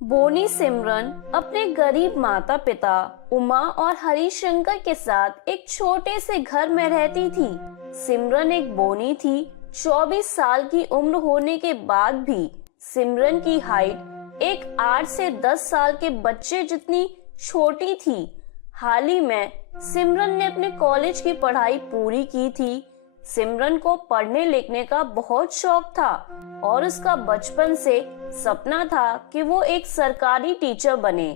बोनी सिमरन अपने गरीब माता पिता उमा और हरिशंकर के साथ एक छोटे से घर में रहती थी। सिमरन एक बोनी थी। 24 साल की उम्र होने के बाद भी सिमरन की हाइट एक 8 से 10 साल के बच्चे जितनी छोटी थी। हाल ही में सिमरन ने अपने कॉलेज की पढ़ाई पूरी की थी। सिमरन को पढ़ने लिखने का बहुत शौक था और उसका बचपन से सपना था कि वो एक सरकारी टीचर बने।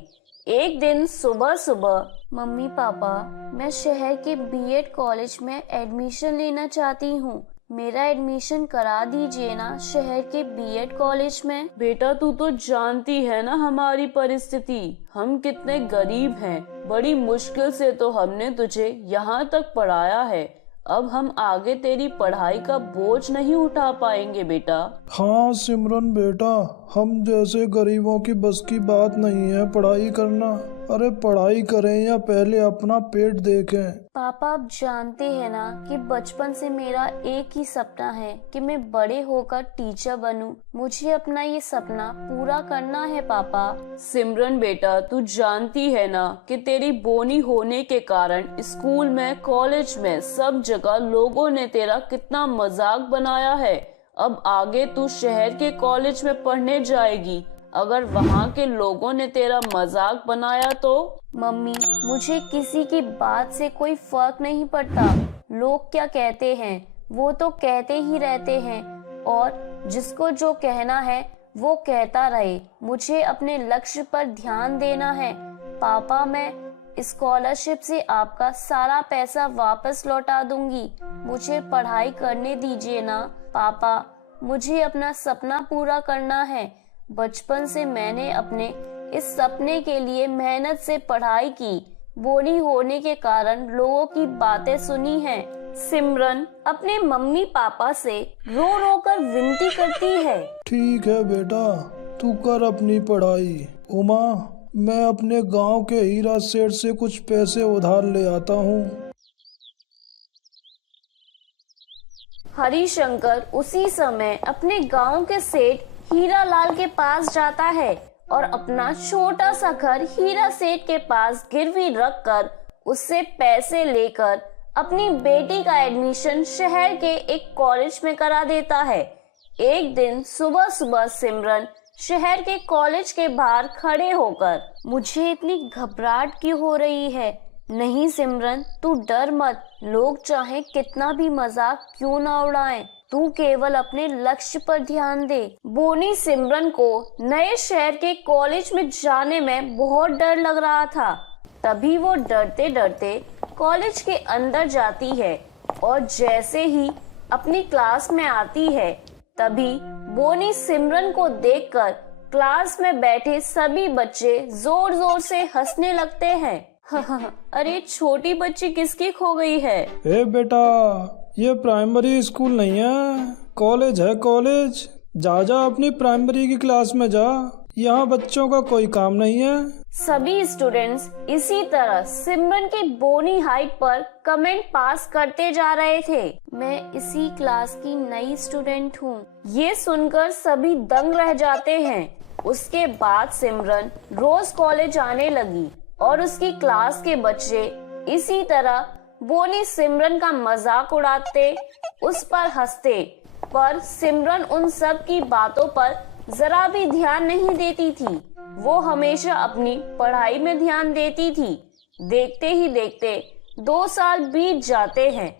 एक दिन सुबह सुबह, मम्मी पापा, मैं शहर के बीएड कॉलेज में एडमिशन लेना चाहती हूँ, मेरा एडमिशन करा दीजिए ना शहर के बीएड कॉलेज में। बेटा, तू तो जानती है ना हमारी परिस्थिति, हम कितने गरीब हैं। बड़ी मुश्किल से तो हमने तुझे यहाँ तक पढ़ाया है। अब हम आगे तेरी पढ़ाई का बोझ नहीं उठा पाएंगे बेटा। हाँ सिमरन बेटा, हम जैसे गरीबों की बस की बात नहीं है पढ़ाई करना। अरे पढ़ाई करें या पहले अपना पेट देखें। पापा, आप जानते हैं ना कि बचपन से मेरा एक ही सपना है कि मैं बड़े होकर टीचर बनूं। मुझे अपना ये सपना पूरा करना है पापा। सिमरन बेटा, तू जानती है ना कि तेरी बोनी होने के कारण स्कूल में, कॉलेज में, सब जगह लोगों ने तेरा कितना मजाक बनाया है। अब आगे तू शहर के कॉलेज में पढ़ने जाएगी, अगर वहाँ के लोगों ने तेरा मजाक बनाया तो? मम्मी, मुझे किसी की बात से कोई फर्क नहीं पड़ता। लोग क्या कहते हैं वो तो कहते ही रहते हैं और जिसको जो कहना है वो कहता रहे। मुझे अपने लक्ष्य पर ध्यान देना है। पापा, मैं स्कॉलरशिप से आपका सारा पैसा वापस लौटा दूंगी। मुझे पढ़ाई करने दीजिए ना पापा, मुझे अपना सपना पूरा करना है। बचपन से मैंने अपने इस सपने के लिए मेहनत से पढ़ाई की। बोनी होने के कारण लोगों की बातें सुनी हैं। सिमरन अपने मम्मी पापा से रो रो कर विनती करती है। ठीक है बेटा, तू कर अपनी पढ़ाई। उमा, मैं अपने गांव के हीरा सेठ से कुछ पैसे उधार ले आता हूँ। हरिशंकर उसी समय अपने गांव के सेठ हीरा लाल के पास जाता है और अपना छोटा सा घर हीरा सेठ के पास गिरवी रखकर उससे पैसे लेकर अपनी बेटी का एडमिशन शहर के एक कॉलेज में करा देता है। एक दिन सुबह सुबह सिमरन शहर के कॉलेज के बाहर खड़े होकर, मुझे इतनी घबराहट क्यों हो रही है? नहीं सिमरन, तू डर मत। लोग चाहे कितना भी मजाक क्यों ना उड़ाएं, तू केवल अपने लक्ष्य पर ध्यान दे। बोनी सिमरन को नए शहर के कॉलेज में जाने में बहुत डर लग रहा था। तभी वो डरते डरते कॉलेज के अंदर जाती है और जैसे ही अपनी क्लास में आती है तभी बोनी सिमरन को देखकर क्लास में बैठे सभी बच्चे जोर जोर से हंसने लगते हैं। अरे छोटी बच्ची किसकी खो गई है? ए बेटा, ये प्राइमरी स्कूल नहीं है, कॉलेज है कॉलेज। जा जा अपनी प्राइमरी की क्लास में जा, यहाँ बच्चों का कोई काम नहीं है। सभी स्टूडेंट्स इसी तरह सिमरन की बोनी हाइट पर कमेंट पास करते जा रहे थे। मैं इसी क्लास की नई स्टूडेंट हूँ। ये सुनकर सभी दंग रह जाते हैं। उसके बाद सिमरन रोज कॉलेज आने लगी और उसकी क्लास के बच्चे इसी तरह बोनी सिमरन का मजाक उड़ाते, उस पर हंसते, पर सिमरन उन सब की बातों पर जरा भी ध्यान नहीं देती थी। वो हमेशा अपनी पढ़ाई में ध्यान देती थी। देखते ही देखते 2 साल बीत जाते हैं।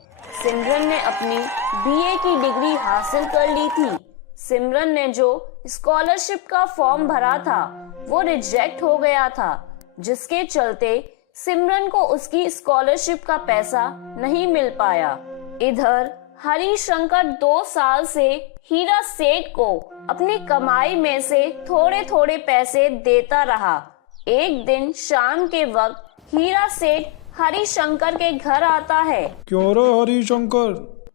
सिमरन ने अपनी बीए की डिग्री हासिल कर ली थी। सिमरन ने जो स्कॉलरशिप का फॉर्म भरा था वो रिजेक्ट हो गया था, जिसके चलते सिमरन को उसकी स्कॉलरशिप का पैसा नहीं मिल पाया। इधर हरिशंकर 2 साल से हीरा सेठ को अपनी कमाई में से थोड़े थोड़े पैसे देता रहा। एक दिन शाम के वक्त हीरा सेठ हरिशंकर के घर आता है। क्यों रे हरिशंकर,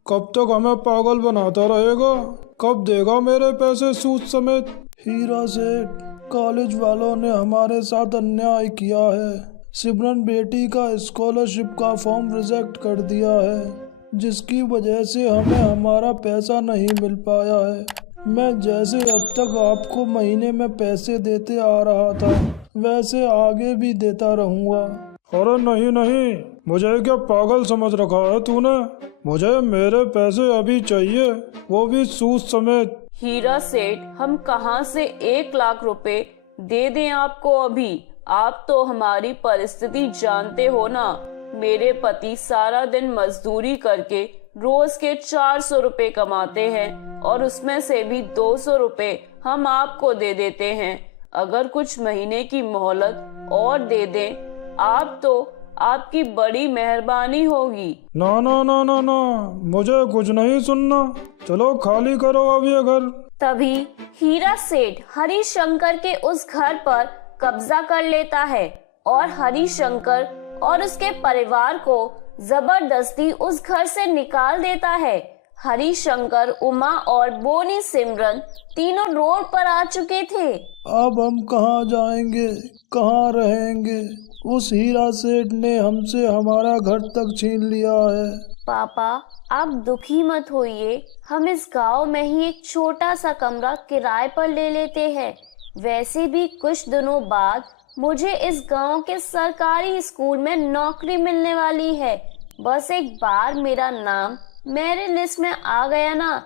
कब तक हमें पागल बनाता रहेगा? कब देगा मेरे पैसे सूद समेत? हीरा सेठ, कॉलेज वालों ने हमारे साथ अन्याय किया है। सिमरन बेटी का स्कॉलरशिप का फॉर्म रिजेक्ट कर दिया है, जिसकी वजह से हमें हमारा पैसा नहीं मिल पाया है। मैं जैसे अब तक आपको महीने में पैसे देते आ रहा था वैसे आगे भी देता रहूंगा। अरे नहीं नहीं, मुझे क्या पागल समझ रखा है तूने? मुझे मेरे पैसे अभी चाहिए, वो भी सूद समेत। हीरा सेठ, हम कहाँ से 1 लाख रुपए दे दें आपको अभी? आप तो हमारी परिस्थिति जानते हो ना। मेरे पति सारा दिन मजदूरी करके रोज के 400 रुपए कमाते हैं और उसमें से भी 200 रुपए हम आपको दे देते हैं। अगर कुछ महीने की मोहलत और दे दें आप तो आपकी बड़ी मेहरबानी होगी। ना ना ना ना ना, मुझे कुछ नहीं सुनना। चलो खाली करो अब ये घर। तभी हीरा सेठ हरिशंकर के उस घर पर कब्जा कर लेता है और हरिशंकर और उसके परिवार को जबरदस्ती उस घर से निकाल देता है। हरिशंकर, उमा और बोनी सिमरन तीनों रोड पर आ चुके थे। अब हम कहाँ जाएंगे, कहाँ रहेंगे? उस हीरा सेठ ने हमसे हमारा घर तक छीन लिया है। पापा, आप दुखी मत होइए, हम इस गांव में ही एक छोटा सा कमरा किराए पर ले लेते हैं। वैसे भी कुछ दिनों बाद मुझे इस गांव के सरकारी स्कूल में नौकरी मिलने वाली है। बस एक बार मेरा नाम मेरिट लिस्ट में आ गया ना,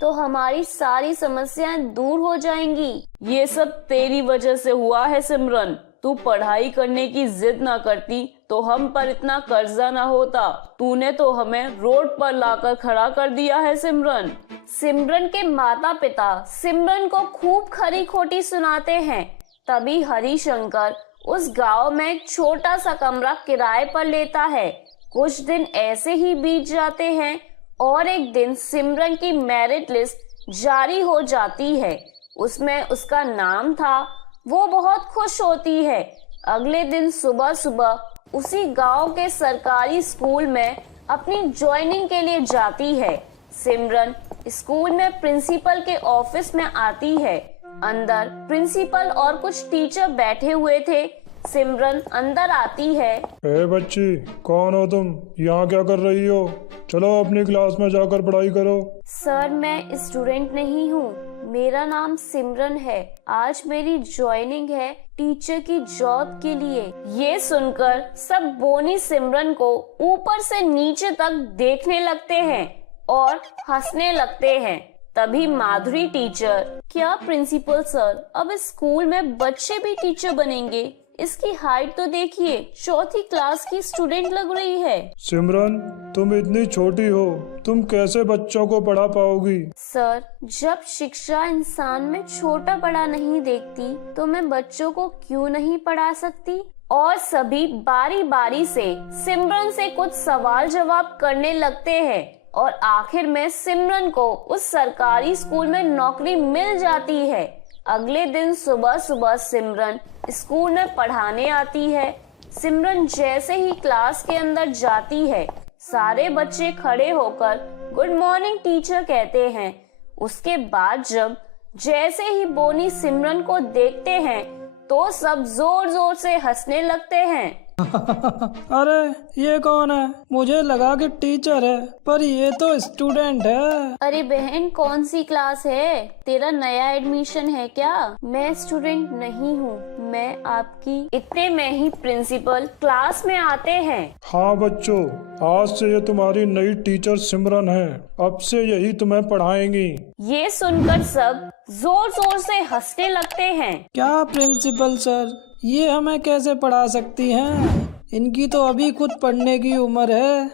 तो हमारी सारी समस्याएं दूर हो जाएंगी। ये सब तेरी वजह से हुआ है सिमरन। तू पढ़ाई करने की जिद ना करती तो हम पर इतना कर्जा ना होता। तूने तो हमें रोड पर लाकर खड़ा कर दिया है सिमरन। सिमरन के माता पिता सिमरन को खूब खरी खोटी सुनाते हैं। तभी हरिशंकर उस गांव में एक छोटा सा कमरा किराए पर लेता है। कुछ दिन ऐसे ही बीत जाते हैं और एक दिन सिमरन की मेरिट लिस्ट जारी हो जाती है। उसमें उसका नाम था। वो बहुत खुश होती है। अगले दिन सुबह सुबह उसी गांव के सरकारी स्कूल में अपनी ज्वाइनिंग के लिए जाती है। सिमरन स्कूल में प्रिंसिपल के ऑफिस में आती है। अंदर प्रिंसिपल और कुछ टीचर बैठे हुए थे। सिमरन अंदर आती है। ए बच्ची, कौन हो तुम? यहाँ क्या कर रही हो? चलो अपनी क्लास में जाकर पढ़ाई करो। सर, मैं स्टूडेंट नहीं हूँ, मेरा नाम सिमरन है। आज मेरी ज्वाइनिंग है टीचर की जॉब के लिए। ये सुनकर सब बोनी सिमरन को ऊपर से नीचे तक देखने लगते हैं और हंसने लगते हैं। तभी माधुरी टीचर, क्या प्रिंसिपल सर, अब इस स्कूल में बच्चे भी टीचर बनेंगे? इसकी हाइट तो देखिए, 4th क्लास की स्टूडेंट लग रही है। सिमरन, तुम इतनी छोटी हो, तुम कैसे बच्चों को पढ़ा पाओगी? सर, जब शिक्षा इंसान में छोटा बड़ा नहीं देखती तो मैं बच्चों को क्यों नहीं पढ़ा सकती? और सभी बारी बारी से सिमरन से कुछ सवाल जवाब करने लगते हैं और आखिर में सिमरन को उस सरकारी स्कूल में नौकरी मिल जाती है। अगले दिन सुबह सुबह सिमरन स्कूल में पढ़ाने आती है। सिमरन जैसे ही क्लास के अंदर जाती है, सारे बच्चे खड़े होकर गुड मॉर्निंग टीचर कहते हैं। उसके बाद जब जैसे ही बोनी सिमरन को देखते हैं तो सब जोर जोर से हंसने लगते हैं। अरे ये कौन है? मुझे लगा कि टीचर है, पर ये तो स्टूडेंट है। अरे बहन, कौन सी क्लास है? तेरा नया एडमिशन है क्या? मैं स्टूडेंट नहीं हूँ, मैं आपकी। इतने में ही प्रिंसिपल क्लास में आते हैं। हाँ बच्चों, आज से ये तुम्हारी नई टीचर सिमरन है। अब से यही तुम्हें पढ़ाएंगी। ये सुनकर सब जोर जोर से हंसने लगते हैं। क्या प्रिंसिपल सर, ये हमें कैसे पढ़ा सकती हैं? इनकी तो अभी खुद पढ़ने की उम्र है।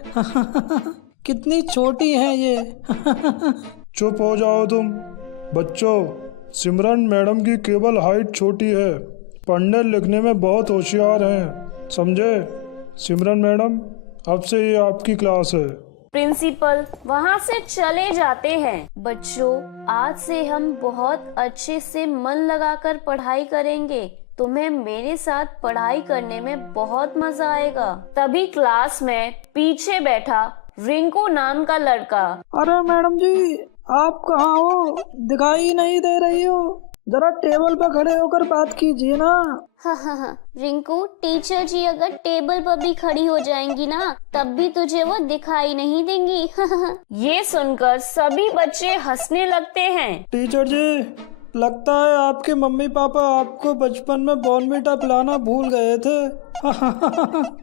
कितनी छोटी हैं ये। चुप हो जाओ तुम। बच्चों, सिमरन मैडम की केवल हाइट छोटी है, पढ़ने लिखने में बहुत होशियार हैं, समझे? सिमरन मैडम, अब से ये आपकी क्लास है। प्रिंसिपल वहाँ से चले जाते हैं। बच्चों, आज से हम बहुत अच्छे से मन लगाकर पढ़ाई करेंगे। तुम्हें मेरे साथ पढ़ाई करने में बहुत मजा आएगा। तभी क्लास में पीछे बैठा रिंकू नाम का लड़का, अरे मैडम जी, आप कहाँ हो? दिखाई नहीं दे रही हो। जरा टेबल पे खड़े होकर बात कीजिए ना। हाँ, रिंकू, टीचर जी अगर टेबल पर भी खड़ी हो जाएंगी ना, तब भी तुझे वो दिखाई नहीं देंगी। ये सुनकर सभी बच्चे हंसने लगते हैं। टीचर जी, लगता है आपके मम्मी पापा आपको बचपन में बॉर्नविटा पिलाना भूल गए थे।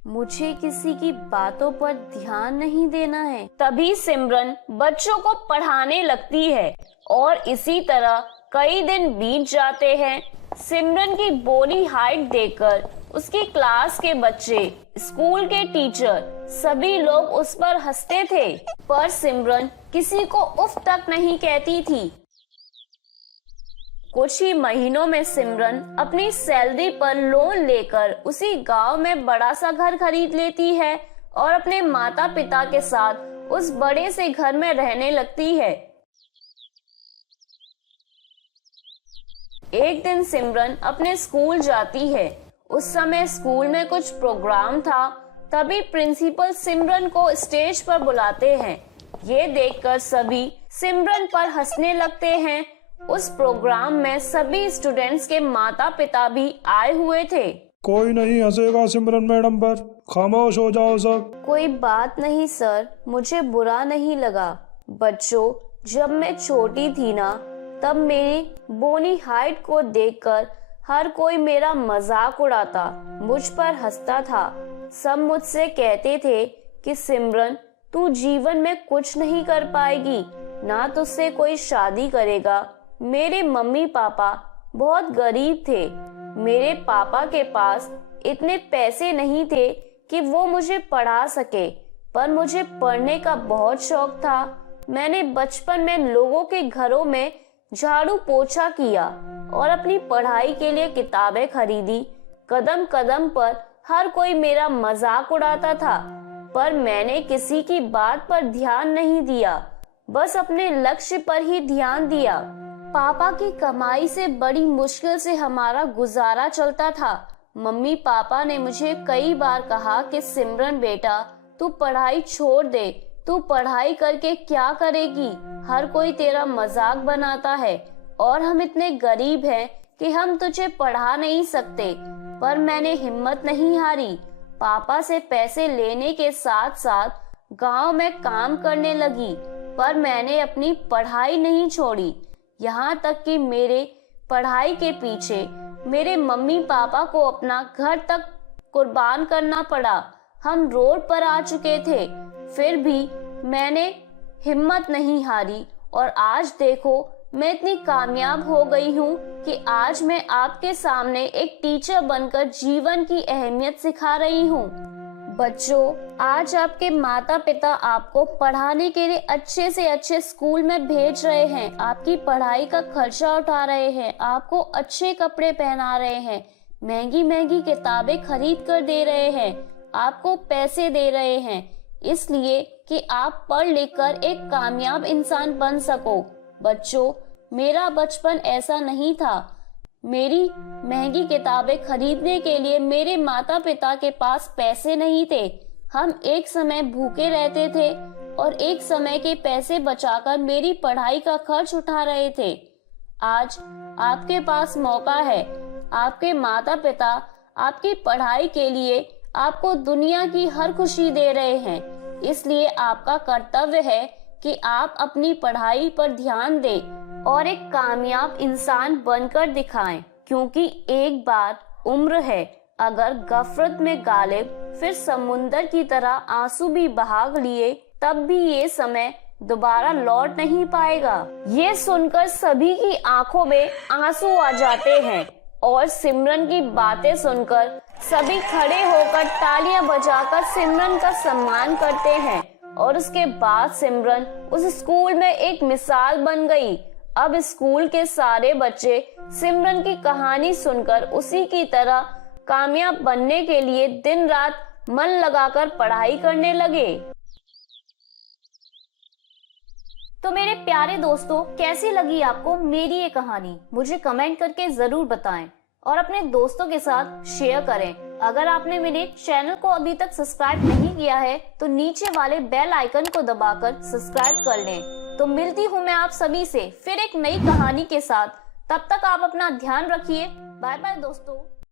मुझे किसी की बातों पर ध्यान नहीं देना है। तभी सिमरन बच्चों को पढ़ाने लगती है और इसी तरह कई दिन बीत जाते हैं। सिमरन की बोनी हाइट देखकर उसकी क्लास के बच्चे, स्कूल के टीचर, सभी लोग उस पर हंसते थे, पर सिमरन किसी को उफ तक नहीं कहती थी। कुछ ही महीनों में सिमरन अपनी सैलरी पर लोन लेकर उसी गांव में बड़ा सा घर खरीद लेती है और अपने माता पिता के साथ उस बड़े से घर में रहने लगती है। एक दिन सिमरन अपने स्कूल जाती है। उस समय स्कूल में कुछ प्रोग्राम था। तभी प्रिंसिपल सिमरन को स्टेज पर बुलाते हैं। ये देखकर सभी सिमरन पर हंसने लगते हैं। उस प्रोग्राम में सभी स्टूडेंट्स के माता पिता भी आए हुए थे। कोई नहीं हंसेगा सिमरन मैडम पर, खामोश हो जाओ सब। कोई बात नहीं सर, मुझे बुरा नहीं लगा। बच्चों, जब मैं छोटी थी ना, तब मेरी बोनी हाइट को देखकर हर कोई मेरा मजाक उड़ाता, मुझ पर हंसता था। सब मुझसे कहते थे कि सिमरन, तू जीवन में कुछ नहीं कर पाएगी, ना तुझसे कोई शादी करेगा। मेरे मम्मी पापा बहुत गरीब थे। मेरे पापा के पास इतने पैसे नहीं थे कि वो मुझे पढ़ा सके, पर मुझे पढ़ने का बहुत शौक था। मैंने बचपन में लोगों के घरों में झाड़ू पोछा किया और अपनी पढ़ाई के लिए किताबें खरीदी। कदम कदम पर हर कोई मेरा मजाक उड़ाता था, पर मैंने किसी की बात पर ध्यान नहीं दिया, बस अपने लक्ष्य पर ही ध्यान दिया। पापा की कमाई से बड़ी मुश्किल से हमारा गुजारा चलता था। मम्मी पापा ने मुझे कई बार कहा कि सिमरन बेटा, तू पढ़ाई छोड़ दे, तू पढ़ाई करके क्या करेगी, हर कोई तेरा मजाक बनाता है और हम इतने गरीब हैं कि हम तुझे पढ़ा नहीं सकते। पर मैंने हिम्मत नहीं हारी। पापा से पैसे लेने के साथ साथ गांव में काम करने लगी, पर मैंने अपनी पढ़ाई नहीं छोड़ी। यहाँ तक कि मेरे पढ़ाई के पीछे मेरे मम्मी पापा को अपना घर तक कुर्बान करना पड़ा। हम रोड पर आ चुके थे, फिर भी मैंने हिम्मत नहीं हारी और आज देखो मैं इतनी कामयाब हो गई हूँ कि आज मैं आपके सामने एक टीचर बनकर जीवन की अहमियत सिखा रही हूँ। बच्चों, आज आपके माता पिता आपको पढ़ाने के लिए अच्छे से अच्छे स्कूल में भेज रहे हैं, आपकी पढ़ाई का खर्चा उठा रहे हैं, आपको अच्छे कपड़े पहना रहे हैं, महंगी महंगी किताबें खरीद कर दे रहे हैं, आपको पैसे दे रहे हैं, इसलिए कि आप पढ़ लिख कर एक कामयाब इंसान बन सको। बच्चों, मेरा बचपन ऐसा नहीं था। मेरी महंगी किताबें खरीदने के लिए मेरे माता पिता के पास पैसे नहीं थे। हम एक समय भूखे रहते थे और एक समय के पैसे बचाकर मेरी पढ़ाई का खर्च उठा रहे थे। आज आपके पास मौका है। आपके माता पिता आपकी पढ़ाई के लिए आपको दुनिया की हर खुशी दे रहे हैं, इसलिए आपका कर्तव्य है कि आप अपनी पढ़ाई पर ध्यान दें और एक कामयाब इंसान बनकर दिखाएं, क्योंकि एक बार उम्र है, अगर गफलत में गालिब फिर समुंदर की तरह आंसू भी बहा लिए, तब भी ये समय दोबारा लौट नहीं पाएगा। ये सुनकर सभी की आंखों में आंसू आ जाते हैं और सिमरन की बातें सुनकर सभी खड़े होकर तालियां बजाकर सिमरन का सम्मान करते हैं और उसके बाद सिमरन उस स्कूल में एक मिसाल बन गई। अब स्कूल के सारे बच्चे सिमरन की कहानी सुनकर उसी की तरह कामयाब बनने के लिए दिन रात मन लगाकर पढ़ाई करने लगे। तो मेरे प्यारे दोस्तों, कैसी लगी आपको मेरी ये कहानी? मुझे कमेंट करके जरूर बताएं और अपने दोस्तों के साथ शेयर करें। अगर आपने मेरे चैनल को अभी तक सब्सक्राइब नहीं किया है तो नीचे वाले बेल आइकन को दबाकर सब्सक्राइब कर लें। तो मिलती हूँ मैं आप सभी से फिर एक नई कहानी के साथ। तब तक आप अपना ध्यान रखिए। बाय बाय दोस्तों।